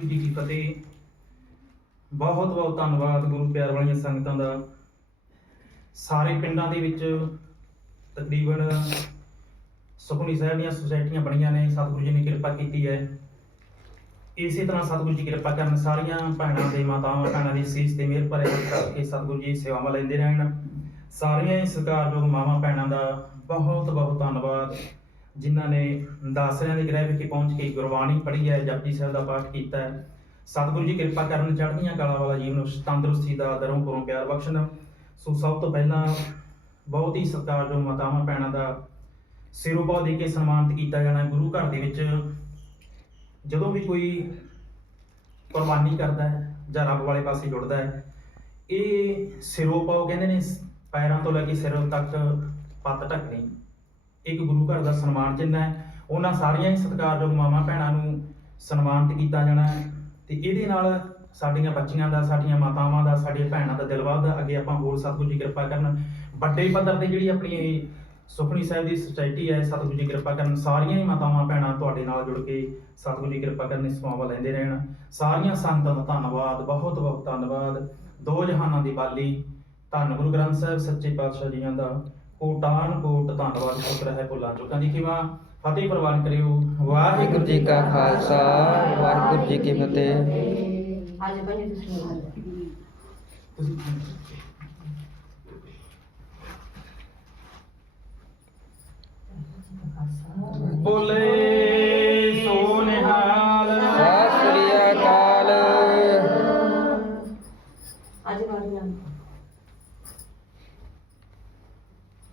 ਵਾਹਿਗੁਰੂ ਜੀ ਕੀ ਫਤਿਹ। ਬਹੁਤ ਬਹੁਤ ਧੰਨਵਾਦ ਗੁਰੂ ਪਿਆਰ ਵਾਲੀਆਂ ਸੰਗਤਾਂ ਦਾ। ਸਾਰੇ ਪਿੰਡਾਂ ਦੇ ਵਿੱਚ ਤਕਰੀਬਨ ਸੁਖਨੀ ਸਾਹਿਬ ਦੀਆਂ ਸੁਸਾਇਟੀਆਂ ਬਣੀਆਂ ਨੇ। ਸਤਿਗੁਰੂ ਜੀ ਨੇ ਕਿਰਪਾ ਕੀਤੀ ਹੈ। ਇਸੇ ਤਰ੍ਹਾਂ ਸਤਿਗੁਰੂ ਜੀ ਕਿਰਪਾ ਕਰਨ ਸਾਰੀਆਂ ਭੈਣਾਂ ਦੇ, ਮਾਤਾਵਾਂ ਭੈਣਾਂ ਦੀ ਸੀਸ ਤੇ ਮਿਹਰ ਭਰੇ ਕਰਕੇ ਸਤਿਗੁਰੂ ਜੀ ਸੇਵਾਵਾਂ ਲੈਂਦੇ ਰਹਿਣ। ਸਾਰੀਆਂ ਹੀ ਸਤਿਕਾਰਯੋਗ ਮਾਵਾਂ ਭੈਣਾਂ ਦਾ ਬਹੁਤ ਬਹੁਤ ਧੰਨਵਾਦ ਜਿਨ੍ਹਾਂ ਨੇ ਦਾਸਰਿਆਂ ਦੇ ਗ੍ਰਹਿ ਵਿਖੇ ਪਹੁੰਚ ਕੇ ਗੁਰਬਾਣੀ ਪੜ੍ਹੀ ਹੈ, ਜਪਜੀ ਸਾਹਿਬ ਦਾ ਪਾਠ ਕੀਤਾ ਹੈ। ਸਤਿਗੁਰੂ ਜੀ ਕਿਰਪਾ ਕਰਨ ਚੜ੍ਹਦੀਆਂ ਕਲਾ ਵਾਲਾ ਜੀਵਨ ਤੰਦਰੁਸਤੀ ਦਾ ਦਰੋਂ ਕੋਲੋਂ ਪਿਆਰ ਬਖਸ਼ਣ। ਸੋ ਸਭ ਤੋਂ ਪਹਿਲਾਂ ਬਹੁਤ ਹੀ ਸਤਿਕਾਰਯੋਗ ਮਾਤਾਵਾਂ ਭੈਣਾਂ ਦਾ ਸਿਰੋਂ ਪਾ ਦੇ ਕੇ ਸਨਮਾਨਿਤ ਕੀਤਾ ਜਾਣਾ ਗੁਰੂ ਘਰ ਦੇ ਵਿੱਚ। ਜਦੋਂ ਵੀ ਕੋਈ ਕੁਰਬਾਨੀ ਕਰਦਾ ਹੈ ਜਾਂ ਰੱਬ ਵਾਲੇ ਪਾਸੇ ਜੁੜਦਾ ਹੈ, ਇਹ ਸਿਰੋਂ ਪਾਓ ਕਹਿੰਦੇ ਨੇ, ਪੈਰਾਂ ਤੋਂ ਲੈ ਕੇ ਸਿਰ ਤੱਕ ਪੱਤ ਢੱਕਣੀ। ਇੱਕ ਗੁਰੂ ਘਰ ਦਾ ਸਨਮਾਨ ਚਿੰਨ੍ਹ ਹੈ ਉਹਨਾਂ ਸਾਰੀਆਂ ਹੀ ਸਤਿਕਾਰਯੋਗ ਮਾਵਾਂ ਭੈਣਾਂ ਨੂੰ ਸਨਮਾਨਿਤ ਕੀਤਾ ਜਾਣਾ ਹੈ ਤੇ ਇਹਦੇ ਨਾਲ ਸਾਡੀਆਂ ਬੱਚੀਆਂ ਦਾ, ਸਾਡੀਆਂ ਮਾਤਾਵਾਂ ਦਾ, ਸਾਡੀਆਂ ਭੈਣਾਂ ਦਾ ਦਿਲ ਵੱਧਦਾ। ਅੱਗੇ ਆਪਾਂ ਹੋਰ ਸਤਿਗੁਰੂ ਜੀ ਕਿਰਪਾ ਕਰਨ। ਵੱਡੇ ਪੱਧਰ ਤੇ ਜਿਹੜੀ ਆਪਣੀ ਇਹ ਸੁਖਣੀ ਸਾਹਿਬ ਦੀ ਸੁਸਾਇਟੀ ਹੈ, ਸਤਿਗੁਰੂ ਜੀ ਕਿਰਪਾ ਕਰਨ। ਸਾਰੀਆਂ ਹੀ ਮਾਤਾਵਾਂ, ਭੈਣਾਂ ਤੁਹਾਡੇ ਨਾਲ ਜੁੜ ਕੇ ਸਤਿਗੁਰੂ ਜੀ ਕਿਰਪਾ ਕਰਨ ਦੀ ਸੇਵਾਵਾਂ ਲੈਂਦੇ ਰਹਿਣ। ਸਾਰੀਆਂ ਸੰਗਤਾਂ ਦਾ ਧੰਨਵਾਦ, ਬਹੁਤ ਬਹੁਤ ਧੰਨਵਾਦ। ਦੋ ਜਹਾਨਾਂ ਦੀ ਬਾਲੀ ਧੰਨ ਗੁਰੂ ਗ੍ਰੰਥ ਸਾਹਿਬ, ਸੱਚੇ ਪਾਤਸ਼ਾਹ ਜੀਆਂ ਦਾ। ਕੋਟਾਨ ਕੋਟ ਧੰਨਵਾਦ ਸ਼ੁਕਰ ਹੈ ਭੁੱਲਾਂ ਚੁੱਕਾਂ ਦੀ ਖਿਮਾ ਫਤਿਹ ਪ੍ਰਵਾਨ ਕਰਿਓ। ਵਾਹਿਗੁਰੂ ਜੀ ਕਾ ਖਾਲਸਾ ਵਾਹਿਗੁਰੂ ਜੀ ਕੀ ਫਤਿਹ। ਅੱਜ ਬਣੀ ਤੁਸੀਂ ਹਾਲ ਬੋਲੇ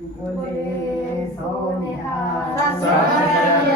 ਬੋਲੇ ਸੋ ਨਿਹਾਲ ਸਤਿ